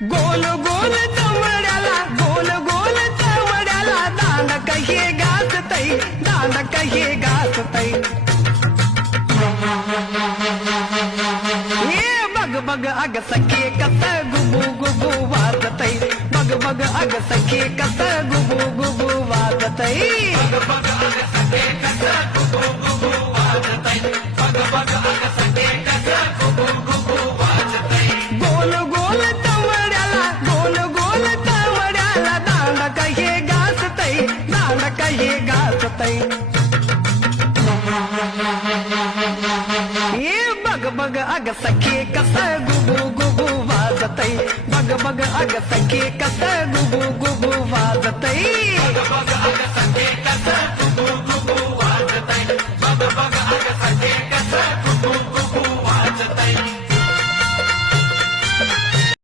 गोल गोल चमड्याला गोल गोल चमड्याला दांड कही घासतई दांड कही घासतई ये बग बग अग सखे कस गुबू गुबू वाजतई बग बग अग सखे कस गुबू गुबू वाजतई बग बग अग सखे कस गुबू गुबू वाजतई बग बग अग सखे कस गुबू गुबू वाजतई गोल गोल चमड्याला गोल गोल चमड्याला दांड कही घासतई दांड कही घासतई ये बग बग अग सखे कस गुबू गुबू वाजतई बग बग अग सखे कस गुबू गुबू वाजतई बग बग